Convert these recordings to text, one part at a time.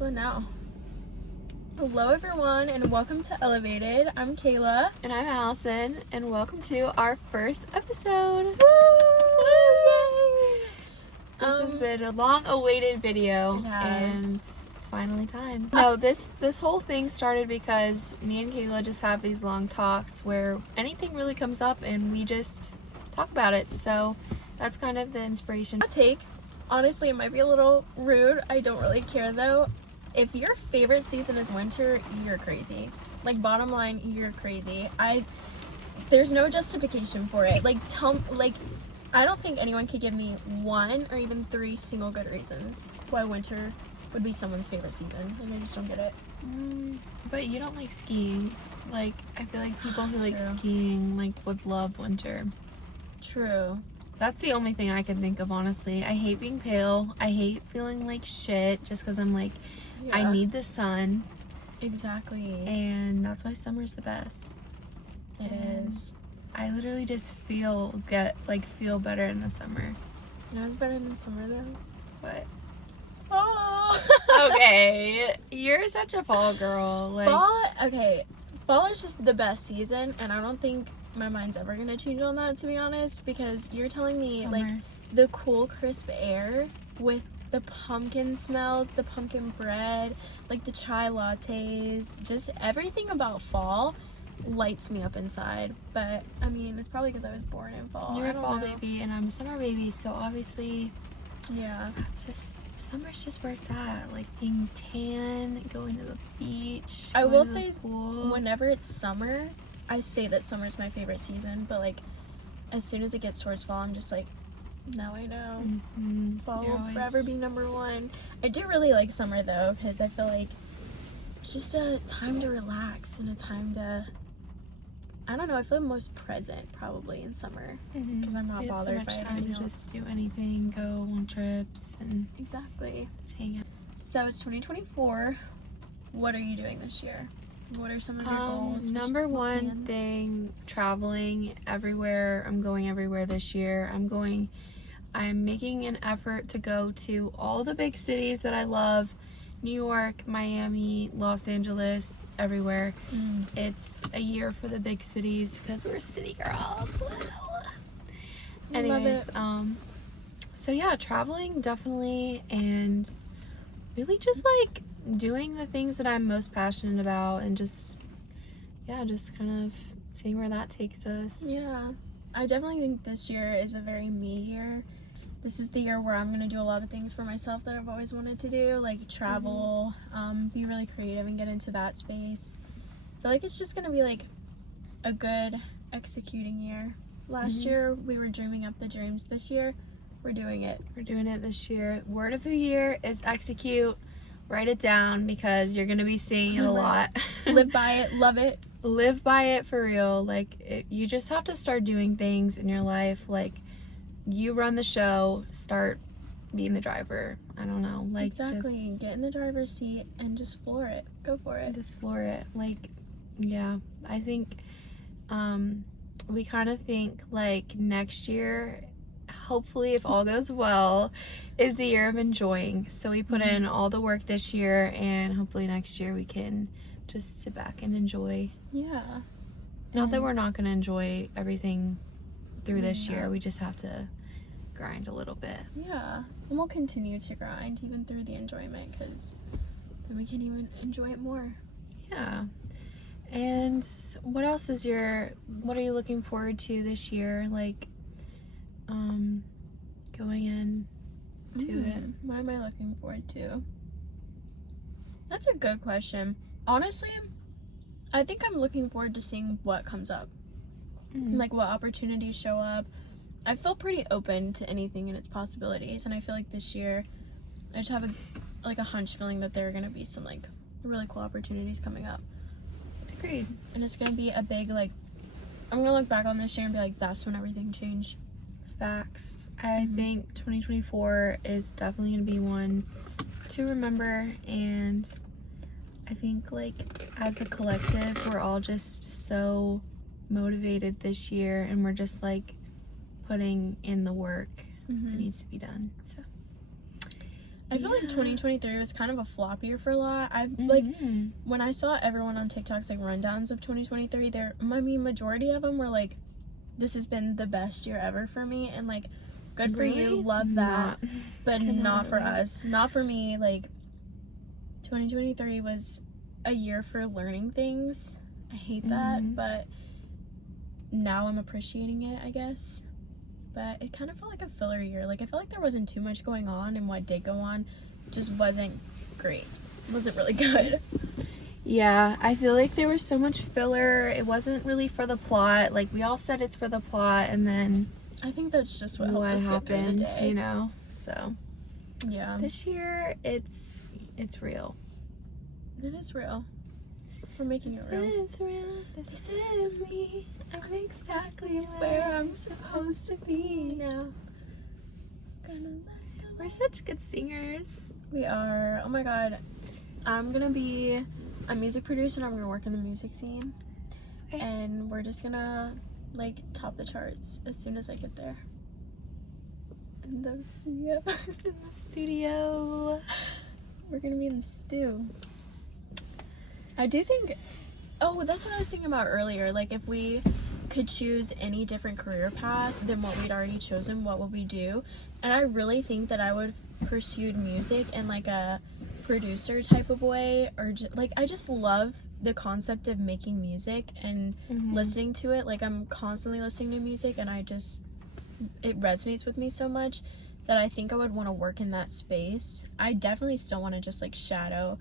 this one now. Hello everyone and welcome to Elevated. I'm Kayla. And I'm Allison, and welcome to our first episode. Woo! This has been a long-awaited video, and it's finally time. No, this whole thing started because me and Kayla just have these long talks where anything really comes up and we just talk about it. So that's kind of the inspiration. Honestly, it might be a little rude. I don't really care though. If your favorite season is winter, you're crazy. Like, bottom line, you're crazy. There's no justification for it. I don't think anyone could give me one or even three single good reasons why winter would be someone's favorite season. Like, I just don't get it. But you don't like skiing. Like, I feel like people who like True. skiing like would love winter. True. That's the only thing I can think of, honestly. I hate being pale. I hate feeling like shit just because I'm like, Yeah. I need the sun. Exactly. And that's why summer's the best. It is. I literally just feel better in the summer. You know what's better than summer though? What? Oh. Okay. You're such a fall girl. Like, Fall is just the best season, and I don't think my mind's ever gonna change on that, to be honest, because you're telling me summer. like the cool crisp air with the pumpkin smells, the pumpkin bread, like the chai lattes, just everything about fall lights me up inside. But I mean, it's probably because I was born in fall. You're I a don't fall know. baby and I'm a summer baby, so obviously Yeah. summer's just where it's at. Like being tan, going to the beach. I going will to the say, pool. whenever it's summer, I say that summer's my favorite season, but like as soon as it gets towards fall, I'm just like, now I know. Fall You're will always- forever be number one. I do really like summer though, because I feel like it's just a time to relax and a time to, I don't know, I feel most present probably in summer because I'm not We have so bothered much by time anything to else. just do anything, go on trips and Exactly. just hang out. So it's 2024. What are you doing this year? What are some of your goals? Number What one plans? thing, traveling everywhere. I'm going everywhere this year. I'm making an effort to go to all the big cities that I love. New York, Miami, Los Angeles, everywhere. It's a year for the big cities because we're city girls. Wow. Anyways, so yeah, traveling definitely, and really just like doing the things that I'm most passionate about, and just kind of seeing where that takes us. Yeah, I definitely think this year is a very me year. This is the year where I'm going to do a lot of things for myself that I've always wanted to do, like travel, be really creative and get into that space. I feel like it's just going to be like a good executing year. Last year, we were dreaming up the dreams. This year, we're doing it. We're doing it this year. Word of the year is execute. Write it down because you're going to be seeing it a lot. Live by it, love it. Live by it for real. Like, you just have to start doing things in your life. Like, you run the show, start being the driver. I don't know. Like, Exactly. just Get in the driver's seat and just floor it. Go for it. just floor it. Like, yeah. I think we kind of think like next year, hopefully if all goes well, is the year of enjoying. So we put in all the work this year, and hopefully next year we can just sit back and enjoy. Yeah. Not that we're not going to enjoy everything through this year. We just have to grind a little bit. Yeah. And we'll continue to grind even through the enjoyment, because then we can even enjoy it more. Yeah. And what else what are you looking forward to this year? Like, going in to it. What am I looking forward to? That's a good question. Honestly, I think I'm looking forward to seeing what comes up. Like what opportunities show up. I feel pretty open to anything and its possibilities, and I feel like this year I just have a hunch feeling that there are going to be some like really cool opportunities coming up. Agreed. And it's going to be a big like, I'm going to look back on this year and be like, that's when everything changed. Facts. I think 2024 is definitely going to be one to remember, and I think like as a collective we're all just so motivated this year, and we're just like putting in the work that needs to be done. So I feel like 2023 was kind of a flop year for a lot. Like, when I saw everyone on TikTok's, like, rundowns of 2023, majority of them were like, this has been the best year ever for me, and, like, good for you, love that, but not for us. Not for me. Like, 2023 was a year for learning things. I hate that, but now I'm appreciating it, I guess. But it kind of felt like a filler year. Like, I felt like there wasn't too much going on, and what did go on just wasn't great. Wasn't really good. Yeah, I feel like there was so much filler. It wasn't really for the plot. Like, we all said it's for the plot, and then I think that's just what helped us get through the happens, day. you know? So, yeah. This year, it's real. It is real. We're making it real. This is real. This is me. I'm exactly where I'm supposed to be now. We're such good singers. We are. Oh my god. I'm gonna be a music producer and I'm gonna work in the music scene. Okay. And we're just gonna, like, top the charts as soon as I get there. In the studio. In the studio. We're gonna be in the stew. I do think, that's what I was thinking about earlier. Like, if we could choose any different career path than what we'd already chosen, what would we do? And I really think that I would pursue music in, like, a producer type of way, or like, I just love the concept of making music and listening to it. Like, I'm constantly listening to music, and it resonates with me so much that I think I would want to work in that space. I definitely still want to just, like, shadow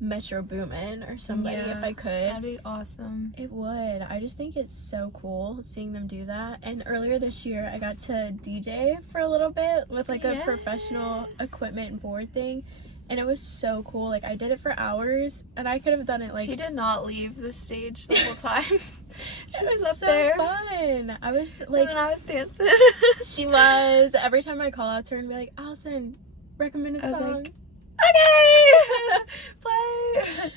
Metro Boomin or somebody if I could. That'd be awesome. It would. I just think it's so cool seeing them do that. And earlier this year, I got to DJ for a little bit with, like, a professional equipment and board thing. And it was so cool. Like, I did it for hours, and I could have done it, like... She did not leave the stage the whole time. She was up so there. Fun. I was, like... And I was dancing. She was. Every time I call out to her and be like, Alison, recommended song. Like, okay! Play!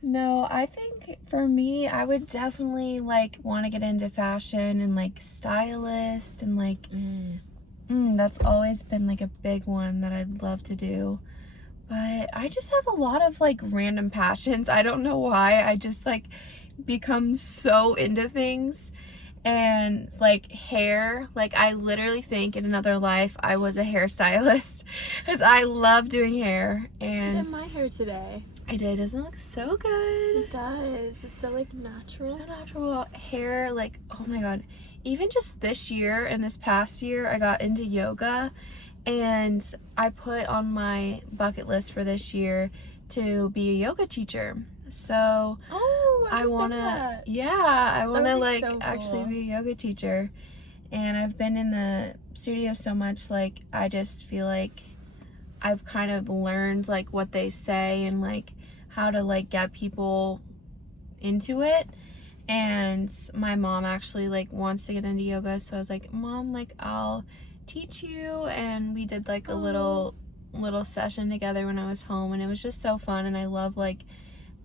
No, I think for me, I would definitely, like, want to get into fashion and, like, stylist and, like... that's always been, like, a big one that I'd love to do. But I just have a lot of, like, random passions. I don't know why. I just, like, become so into things. And, like, hair. Like, I literally think in another life I was a hairstylist. Because I love doing hair. And she did my hair today. I did. Doesn't it look so good? It does. It's so, like, natural. So natural. Hair, like, oh my god. Even just this year and this past year, I got into yoga. And I put on my bucket list for this year to be a yoga teacher. So I want to, like, so cool. actually be a yoga teacher. And I've been in the studio so much, like, I just feel like I've kind of learned, like, what they say and, like, how to, like, get people into it. And my mom actually, like, wants to get into yoga. So I was like, Mom, like, I'll teach you. And we did, like, a little session together when I was home, and it was just so fun. And I love, like,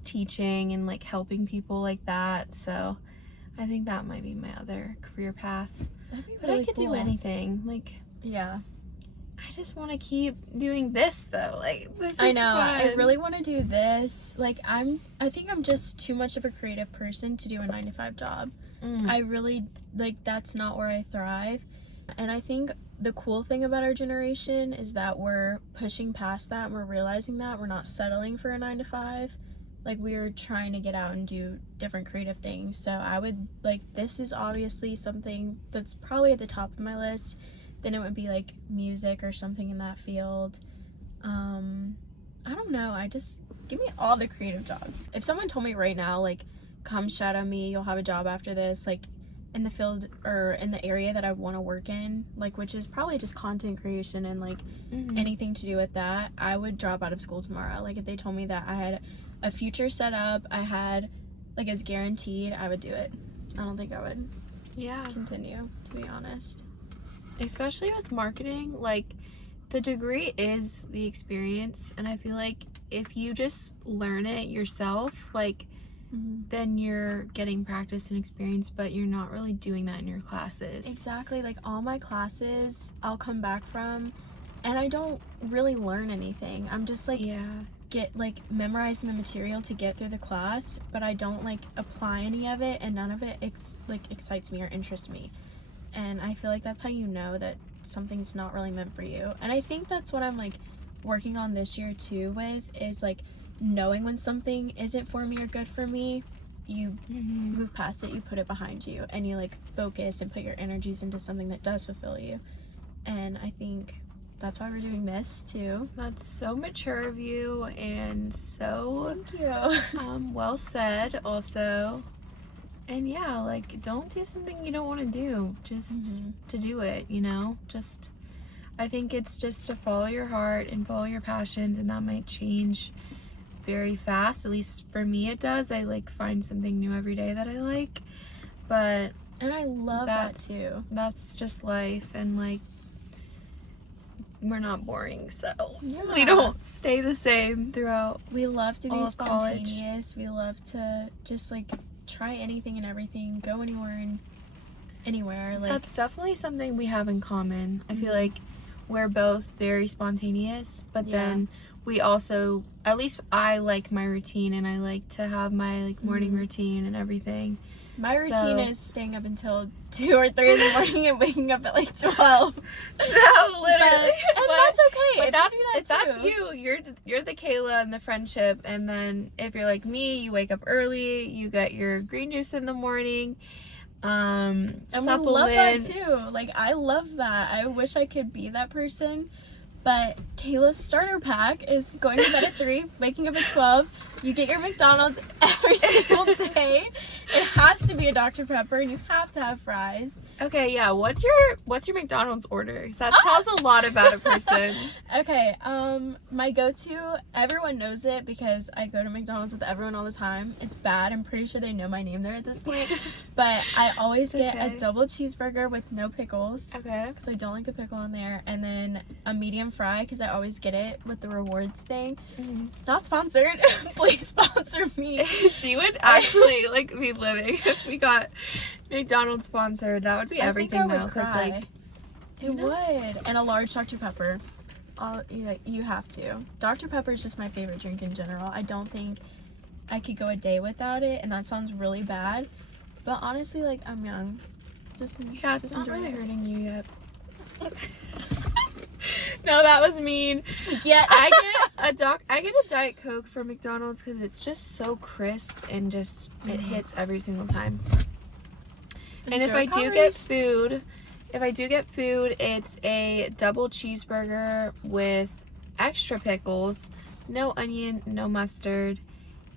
teaching and, like, helping people like that. So I think that might be my other career path. But really I could cool. do anything. Like, yeah, I just want to keep doing this though. Like, this is I know. fun. I really want to do this. Like, I think I'm just too much of a creative person to do a 9-to-5 job. I really, like, that's not where I thrive. And I think the cool thing about our generation is that we're pushing past that, and we're realizing that we're not settling for a 9-to-5. Like, we're trying to get out and do different creative things. So I would, like, this is obviously something that's probably at the top of my list. Then it would be, like, music or something in that field. I don't know. Give me all the creative jobs. If someone told me right now, like, come shadow me, you'll have a job after this, like, in the field or in the area that I want to work in, like, which is probably just content creation and, like, anything to do with that, I would drop out of school tomorrow. Like, if they told me that I had a future set up, I had, like, is guaranteed, I would do it. I don't think I would continue, to be honest. Especially with marketing, like, the degree is the experience, and I feel like if you just learn it yourself, like, then you're getting practice and experience, but you're not really doing that in your classes. Exactly. Like, all my classes I'll come back from, and I don't really learn anything. I'm just like memorizing the material to get through the class, but I don't like apply any of it, and none of it excites me or interests me. And I feel like that's how you know that something's not really meant for you. And I think that's what I'm like working on this year too, with is like knowing when something isn't for me or good for me. You move past it, you put it behind you, and you like focus and put your energies into something that does fulfill you. And I think that's why we're doing this too. That's so mature of you, and so thank you. Well said also. And yeah, like, don't do something you don't want to do just to do it, you know? Just, I think it's just to follow your heart and follow your passions, and that might change very fast. At least for me it does. I like find something new every day that I like. But and I love that too. That's just life, and like, we're not boring, so we don't stay the same throughout. We love to be spontaneous. We love to just like try anything and everything, go anywhere and anywhere. Like, that's definitely something we have in common. I feel like we're both very spontaneous, but then we also, at least I like my routine, and I like to have my like morning routine and everything. My routine is staying up until 2 or 3 in the morning and waking up at like 12. No, literally. And that's okay. If that's you, you're the Kayla in the friendship. And then if you're like me, you wake up early, you get your green juice in the morning. And supplements. we love that too. Like, I love that. I wish I could be that person. But Kayla's starter pack is going to bed at 3, waking up at 12. You get your McDonald's every single day. It has to be a Dr. Pepper, and you have to have fries. Okay, yeah. What's your McDonald's order? 'Cause that tells a lot about a person. Okay, my go-to, everyone knows it because I go to McDonald's with everyone all the time. It's bad. I'm pretty sure they know my name there at this point. But I always get a double cheeseburger with no pickles. Okay. Because I don't like the pickle in there. And then a medium fry, because I always get it with the rewards thing. Not sponsored. Please sponsor me. She would actually like be living if we got McDonald's sponsored. That would be everything though, because like it would. And a large Dr. Pepper. You have to. Dr. Pepper is just my favorite drink in general. I don't think I could go a day without it, and that sounds really bad. But honestly, like, I'm young. It's not really hurting you yet. No, that was mean. Yeah. I get a Diet Coke from McDonald's because it's just so crisp and just it hits every single time. And if I do get food, it's a double cheeseburger with extra pickles, no onion, no mustard,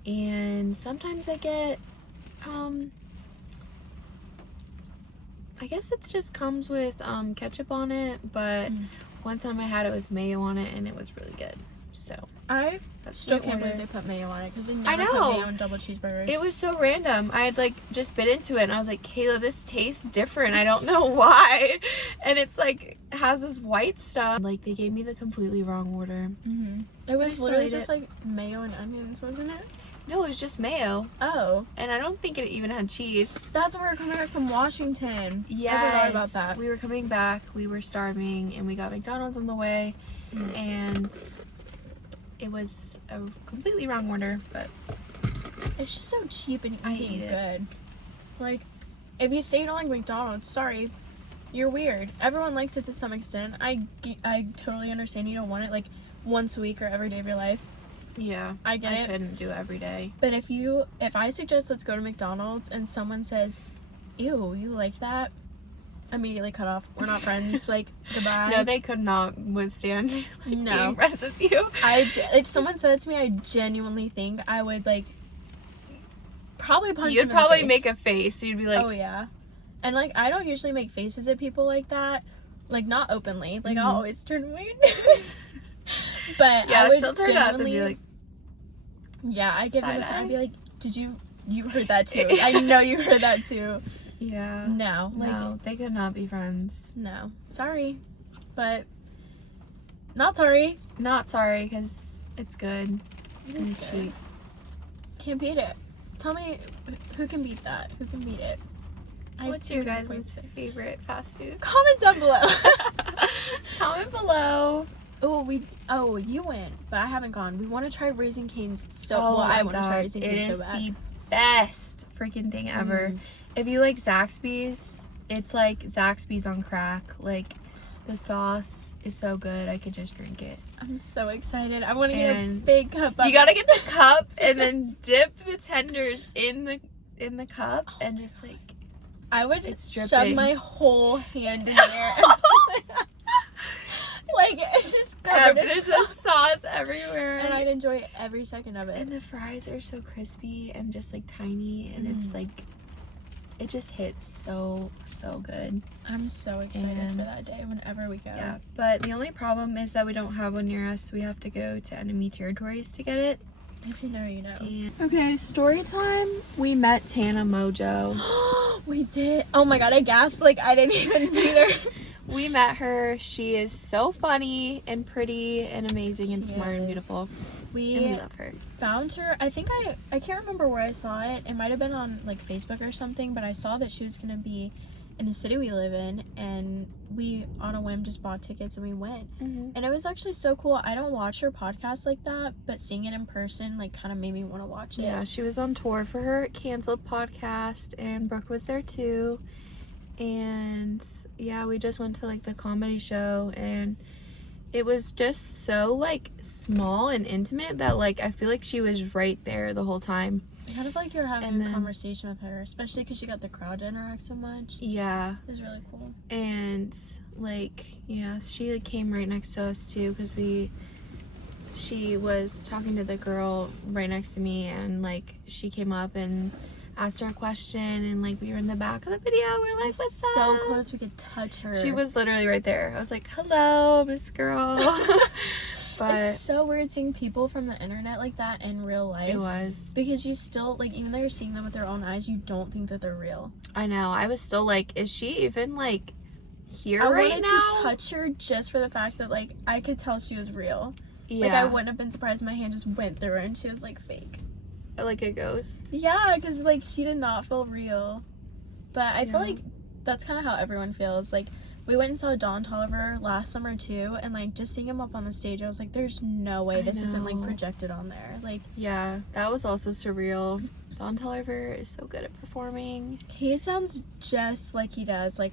and sometimes I get I guess it just comes with ketchup on it, but one time I had it with mayo on it, and it was really good. So I still can't believe they put mayo on it, because they never put mayo on double cheeseburgers. It was so random. I had like just bit into it, and I was like, Kayla, this tastes different. I don't know why. And it's like has this white stuff. Like, they gave me the completely wrong order. It was literally just like mayo and onions, wasn't it? No, it was just mayo. Oh. And I don't think it even had cheese. That's when we were coming back from Washington. Yes. I forgot about that. We were coming back. We were starving, and we got McDonald's on the way. And it was a completely wrong order, but it's just so cheap and easy and hate good. Like, if you say you don't like McDonald's, sorry, you're weird. Everyone likes it to some extent. I totally understand you don't want it like once a week or every day of your life. Yeah, I get it. I couldn't do it every day. But if I suggest let's go to McDonald's and someone says, ew, you like that? Immediately cut off. We're not friends. Like, goodbye. No, they could not withstand being friends with you. If someone said that to me, I genuinely think I would like probably punch them in the face. You'd probably make a face. You'd be like, oh yeah. And like, I don't usually make faces at people like that. Like, not openly. Like, I'll always turn away. But yeah, I would she'll turn to us and be like, yeah, I give him a sign. I'd be like, did you heard that too? I know you heard that too. Yeah. No. Like, no, they could not be friends. No. Sorry. But not sorry. Not sorry, because it's good. It is good. Can't beat it. Tell me, who can beat that? Who can beat it? I have What's too your many guys' points. favorite fast food? Comment down below. Comment below. You went, but I haven't gone. We want to try Raising Cane's I want to try Raising It Cane's is so bad. the best freaking thing ever. If you like Zaxby's, it's like Zaxby's on crack. Like, the sauce is so good, I could just drink it. I'm so excited. I want to get a And big cup of You gotta get the cup and then dip the tenders in the cup and just like I would it's shove dripping. my whole hand in there. Like, it's just covered in There's sauce. a sauce everywhere. And I'd enjoy every second of it. And the fries are so crispy and just like tiny, and it's like, it just hits so good. I'm so excited for that day whenever we go. Yeah, but the only problem is that we don't have one near us, so we have to go to enemy territories to get it. If you know, you know. Okay, story time. We met Tana Mojo. We did. Oh my god, I gasped like I didn't even meet her. We met her. She is so funny and pretty and amazing and smart and beautiful. And we love her. Found her. I think I can't remember where I saw it. It might have been on like Facebook or something, but I saw that she was gonna be in the city we live in, and we on a whim just bought tickets and we went. And it was actually so cool. I don't watch her podcast like that, but seeing it in person like kind of made me want to watch it. Yeah, she was on tour for her canceled podcast, and Brooke was there too. And yeah, we just went to like the comedy show, and it was just so like small and intimate that like I feel like she was right there the whole time. Kind of like you're having a conversation with her, especially because she got the crowd to interact so much. Yeah, it was really cool. And like, yeah, she like came right next to us too, because she was talking to the girl right next to me, and like she came up and asked her a question, and like we were in the back of the video. We're like, what's up? So close we could touch her. She was literally right there. I was like, hello, Miss Girl. But it's so weird seeing people from the internet like that in real life. It was. Because you still, like, even though you're seeing them with their own eyes, you don't think that they're real. I know. I was still like, is she even like here right now? I wanted to touch her just for the fact that like I could tell she was real. Yeah. Like I wouldn't have been surprised if my hand just went through her and she was like fake. Like a ghost. Yeah, because like she did not feel real. But I feel like that's kind of how everyone feels. Like we went and saw Don Toliver last summer too, and like just seeing him up on the stage, I was like, there's no way this isn't like projected on there. Like, yeah, that was also surreal. Don Toliver is so good at performing. He sounds just like he does, like,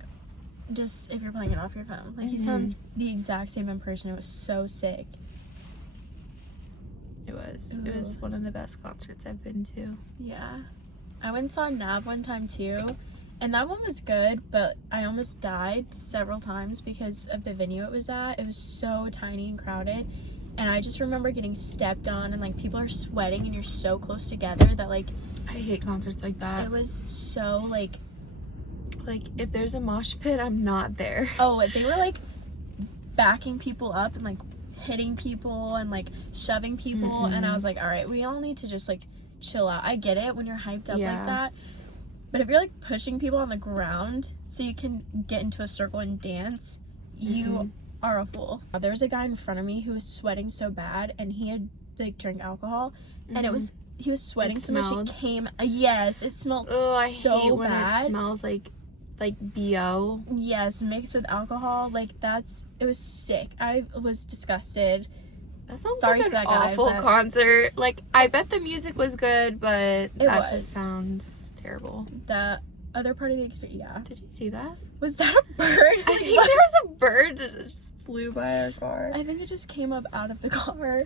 just if you're playing it off your phone. Like, he sounds the exact same in person. It was so sick. It was one of the best concerts I've been to. Yeah. I went and saw Nav one time too, and that one was good, but I almost died several times because of the venue it was at. It was so tiny and crowded, and I just remember getting stepped on, and like people are sweating and you're so close together that like I hate concerts like that. it was so like if there's a mosh pit, I'm not there. Oh, they were like backing people up and like hitting people and like shoving people, and I was like, all right, we all need to just like chill out. I get it when you're hyped up like that, but if you're like pushing people on the ground so you can get into a circle and dance, you are a fool. There was a guy in front of me who was sweating so bad, and he had like drank alcohol, and he was sweating so much it came. Yes, it smelled I so hate when bad. it smells like BO. Yes, mixed with alcohol. Like it was sick. I was disgusted. That sounds Sorry like to an that guy, awful but concert. Like, I bet the music was good, but that was. just sounds terrible. The other part of the experience, yeah. Did you see that? Was that a bird? I think there was a bird that just flew by our car. I think it just came up out of the car.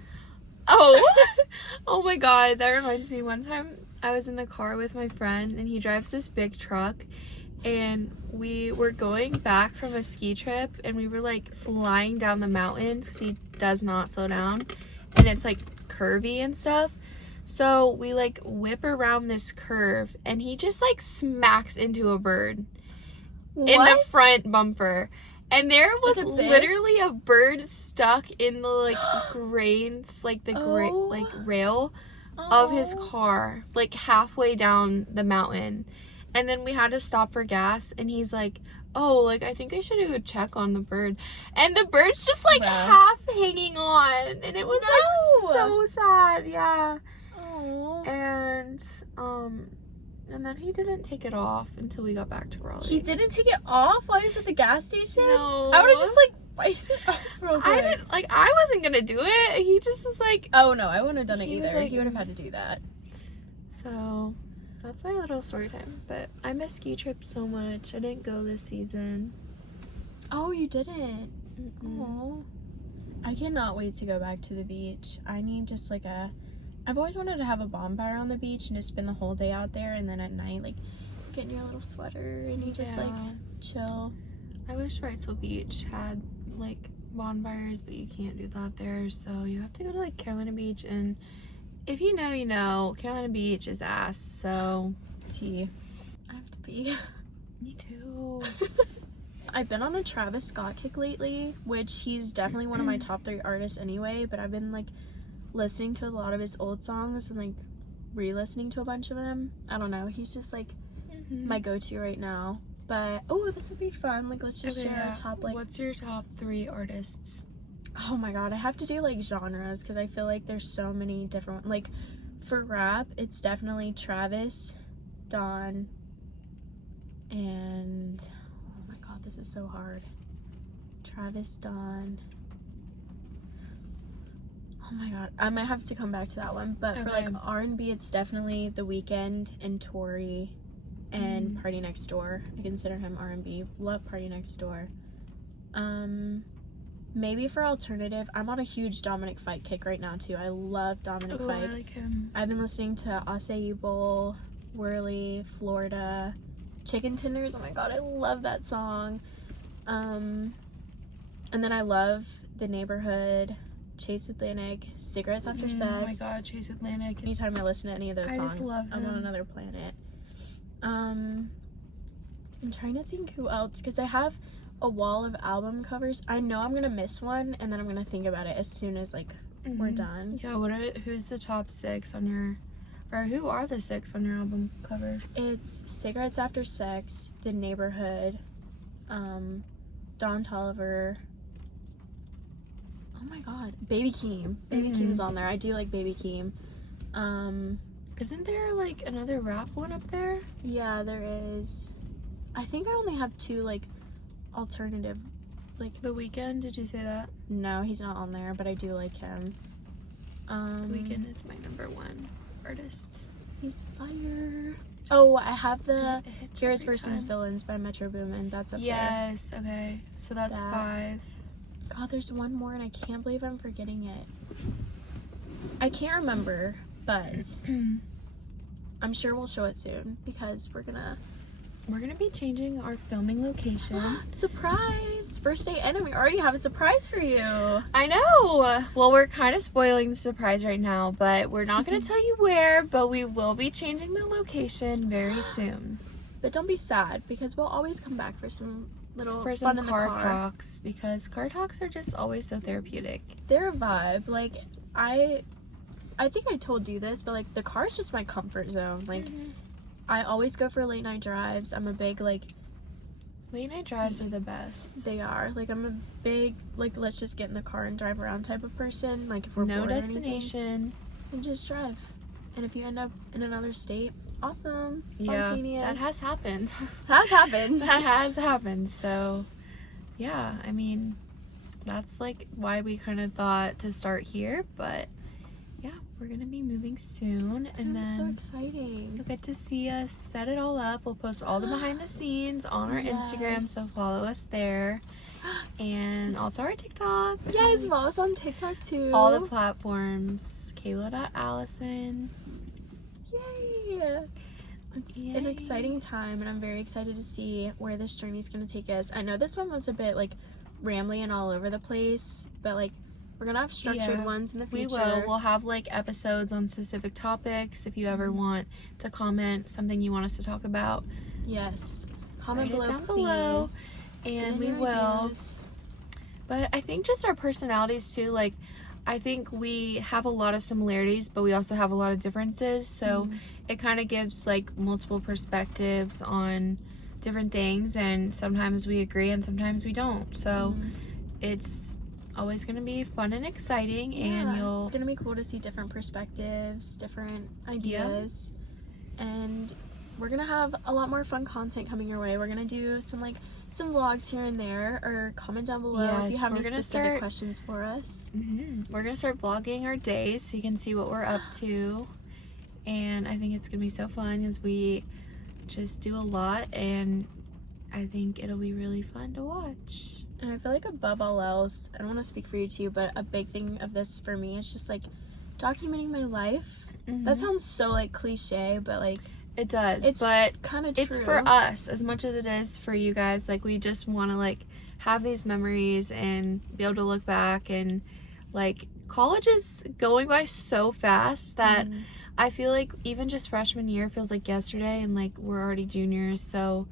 Oh, oh my god, that reminds me. One time I was in the car with my friend, and he drives this big truck, and we were going back from a ski trip, and we were like flying down the mountains because he does not slow down, and it's like curvy and stuff. So we like whip around this curve, and he just like smacks into a bird in the front bumper. And there was literally a bird stuck in the like grains, like the like rail of his car, like halfway down the mountain. And then we had to stop for gas, and he's like, oh, like I think I should go check on the bird. And the bird's just like half hanging on, and it was like so sad. Yeah. Aww. And And then he didn't take it off until we got back to Raleigh. He didn't take it off while he was at the gas station? No. I would have just, like, wiped it off real quick. I didn't, like, I wasn't gonna do it. He just was like... Oh, no, I wouldn't have done it He was either. like- He would have had to do that. So, that's my little story time. But I miss ski trips so much. I didn't go this season. Oh, you didn't? Mm-mm. Oh. I cannot wait to go back to the beach. I need just, like, I've always wanted to have a bonfire on the beach and just spend the whole day out there, and then at night, like, get in your little sweater and you just, like, chill. I wish Wrightsville Beach had, like, bonfires, but you can't do that there, so you have to go to, like, Carolina Beach, and if you know, you know, Carolina Beach is ass, so... Tea. I have to pee. Me too. I've been on a Travis Scott kick lately, which he's definitely one of my top 3 artists anyway, but I've been, like, listening to a lot of his old songs and, like, re-listening to a bunch of them. I don't know. He's just, like, my go-to right now. But, oh, this would be fun. Like, let's just share our top, like... What's your top 3 artists? Oh, my God. I have to do, like, genres because I feel like there's so many different... Like, for rap, it's definitely Travis, Dawn, and... Oh, my God. This is so hard. Travis, Dawn... Oh my God, I might have to come back to that one. But for like R&B, it's definitely The Weeknd and Tory and Party Next Door. I consider him R&B. Love Party Next Door. Maybe for alternative, I'm on a huge Dominic Fike kick right now too. I love Dominic Fike. I like him. I've been listening to Acai Bowl, Whirly, Florida, Chicken Tenders. Oh my God, I love that song. And then I love The Neighborhood, Chase Atlantic, Cigarettes After Sex. Oh my God, Chase Atlantic. Anytime I listen to any of those I songs, just love I'm on him. another planet. I'm trying to think who else, because I have a wall of album covers. I know I'm gonna miss one, and then I'm gonna think about it as soon as like we're done. Yeah, who's the top 6 on your, or who are the 6 on your album covers? It's Cigarettes After Sex, The Neighborhood, Don Toliver. Oh my God, Baby Keem. Baby Keem's on there. I do like Baby Keem. Isn't there like another rap one up there? Yeah, there is. I think I only have 2 like alternative. Like The Weeknd, did you say that? no, he's not on there, but I do like him. The Weeknd is my number 1 artist. He's fire. Oh, I have the It hits Heroes every vs. time. Villains by Metro Boomin. That's up there. Yes, okay. So that's That. 5. God, there's one more and I can't believe I'm forgetting it. I can't remember, but I'm sure we'll show it soon because we're gonna be changing our filming location. surprise! First day and we already have a surprise for you. I know! Well, we're kind of spoiling the surprise right now, but we're not going to tell you where, but we will be changing the location very soon. But don't be sad because we'll always come back for some little For fun some in the car car. talks, because car talks are just always so therapeutic. They're a vibe. Like I think I told you this, but like the car is just my comfort zone. Like I always go for late night drives. I'm a big like Late night drives are the best. they are. Like I'm a big like let's just get in the car and drive around type of person. Like if we're No bored or anything, destination. and just drive. And if you end up in another state, awesome. Yeah, Spontaneous. that has happened. has happened. That has happened. So, yeah, I mean, that's like why we kind of thought to start here, but yeah, we're gonna be moving soon, It's and gonna be then so exciting. you'll get to see us set it all up. We'll post all the behind the scenes on our Instagram, so Yes. follow us there, and also our TikTok. Yes, follow us on TikTok too. All the platforms. Kayla.Alison. Yay! It's an Yay. exciting time, and I'm very excited to see where this journey is going to take us. I know this one was a bit like rambly and all over the place, but like we're gonna have structured ones in the We future. will. We'll have like episodes on specific topics. If you ever want to comment something you want us to talk about, Yes. Comment Write it below, down please. below, Send and we your will. ideas. But I think just our personalities too. Like, I think we have a lot of similarities, but we also have a lot of differences. So it kind of gives like multiple perspectives on different things, and sometimes we agree and sometimes we don't. So it's always going to be fun and exciting, and you'll It's gonna be cool to see different perspectives, different ideas, and we're gonna have a lot more fun content coming your way. We're gonna do some vlogs here and there, or comment down below if you have any specific questions for us. We're gonna start vlogging our days so you can see what we're up to, and I think it's gonna be so fun because we just do a lot, and I think it'll be really fun to watch. And I feel like above all else, I don't want to speak for you too, but a big thing of this for me is just like documenting my life. That sounds so like cliche, but like it does. It's but kind of true. It's for us as much as it is for you guys. Like, we just want to like have these memories and be able to look back, and like college is going by so fast that I feel like even just freshman year feels like yesterday, and like we're already juniors, so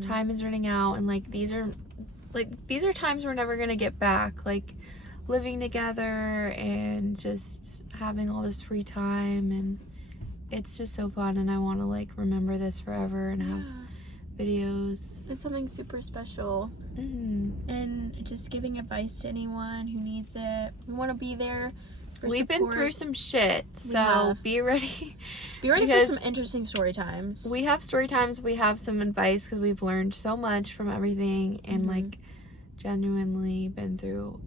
time is running out, and like these are times we're never gonna get back, like living together and just having all this free time, and it's just so fun, and I want to like remember this forever and have videos. It's something super special. And just giving advice to anyone who needs it. We want to be there for We've support. been through some shit, so be ready. Be ready for some interesting story times. We have story times. We have some advice because we've learned so much from everything, and like genuinely been through.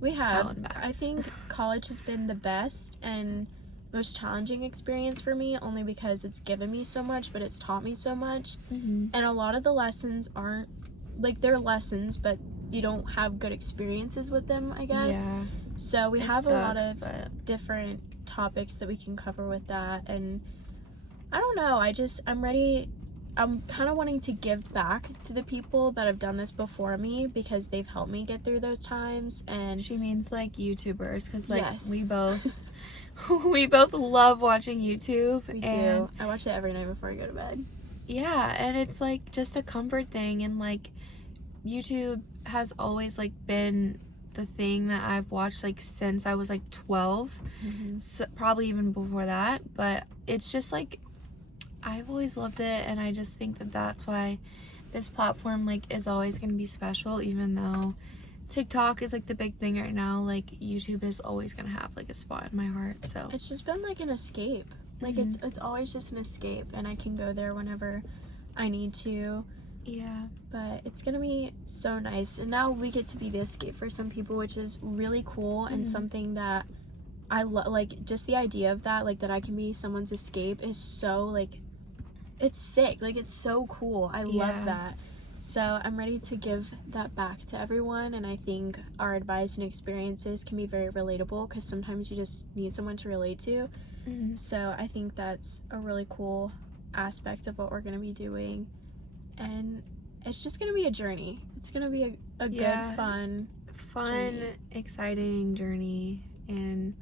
We have. I think college has been the best and most challenging experience for me, only because it's given me so much, but it's taught me so much. And a lot of the lessons aren't like, they're lessons, but you don't have good experiences with them, I guess. So we have a lot of different topics that we can cover with that, and I don't know, I'm ready. I'm kind of wanting to give back to the people that have done this before me, because they've helped me get through those times. And she means like YouTubers, because like we both love watching YouTube. We do. I watch it every night before I go to bed. Yeah, and it's like just a comfort thing, and like YouTube has always like been the thing that I've watched like since I was like 12, so probably even before that, but it's just like I've always loved it, and I just think that that's why this platform like is always going to be special, even though TikTok is like the big thing right now. Like, YouTube is always going to have like a spot in my heart. So it's just been like an escape. Like it's always just an escape, and I can go there whenever I need to. Yeah. But it's gonna be so nice, and now we get to be the escape for some people, which is really cool, and something that I love. Like, just the idea of that, like that I can be someone's escape, is so like, it's sick. Like, it's so cool. I love that. So I'm ready to give that back to everyone, and I think our advice and experiences can be very relatable, because sometimes you just need someone to relate to. So I think that's a really cool aspect of what we're gonna be doing. And it's just gonna be a journey. It's gonna be a good, fun, exciting journey. And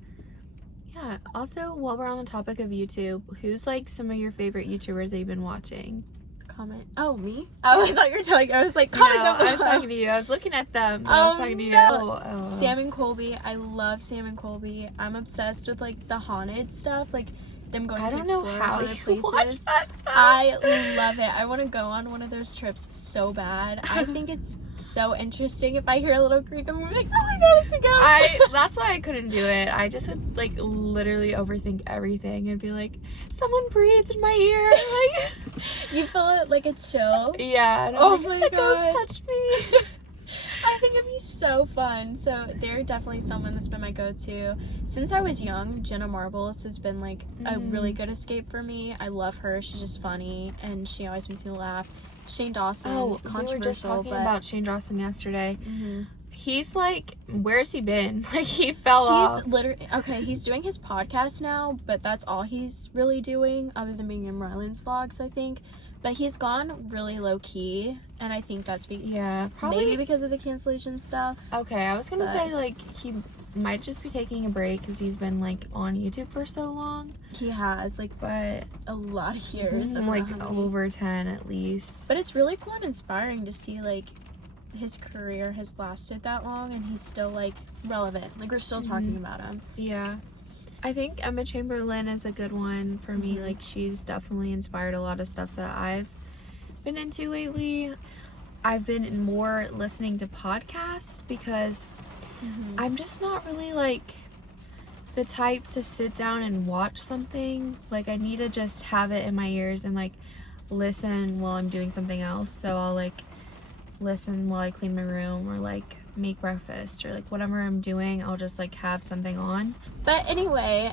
yeah, also, while we're on the topic of YouTube, who's like some of your favorite YouTubers that you've been watching? Comment. Oh, me? Oh, I thought you were telling. I was like, comment down below. I was talking to you. I was looking at them. I was talking to you. Sam and Colby. I love Sam and Colby. I'm obsessed with like the haunted stuff. Like, them going to explore other places. Watch that stuff. I love it. I want to go on one of those trips so bad. I think it's so interesting. If I hear a little creak, I'm like, oh my god, it's a ghost. That's why I couldn't do it. I just would like literally overthink everything and be like, someone breathes in my ear. Like, you feel it like a chill. Yeah. Oh my god. The ghost touched me. I think it'd be so fun. So they're definitely someone that's been my go-to since I was young. Jenna Marbles has been like a really good escape for me. I love her. She's just funny, and she always makes me laugh. Shane Dawson, controversial. We were just talking about Shane Dawson yesterday. He's like, where's he been? Like, he fell off. He's literally, okay, he's doing his podcast now, but that's all he's really doing, other than being in Ryland's vlogs, I think. But he's gone really low-key, and I think that's probably maybe because of the cancellation stuff. Okay, I was gonna say, like, he might just be taking a break because he's been, like, on YouTube for so long. He has, like, but a lot of years. Like, over 10 at least. But it's really cool and inspiring to see, like, his career has lasted that long, and he's still, like, relevant. Like, we're still talking about him. Yeah. I think Emma Chamberlain is a good one for me. Like, she's definitely inspired a lot of stuff that I've been into lately. I've been more listening to podcasts because I'm just not really like, the type to sit down and watch something. Like, I need to just have it in my ears and like listen while I'm doing something else. So I'll like listen while I clean my room or like make breakfast or like whatever I'm doing. I'll just like have something on. But anyway,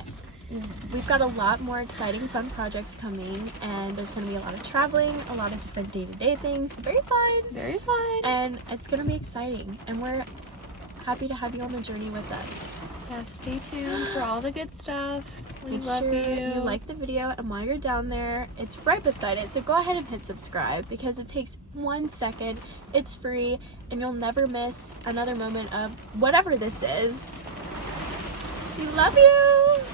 we've got a lot more exciting fun projects coming, and there's going to be a lot of traveling, a lot of different day-to-day things. Very fun. Very fun. And it's going to be exciting, and we're happy to have you on the journey with us. Yeah, stay tuned for all the good stuff. We Make love sure you. you like the video, and while you're down there, it's right beside it, so go ahead and hit subscribe because it takes 1 second. It's free, and you'll never miss another moment of whatever this is. We love you.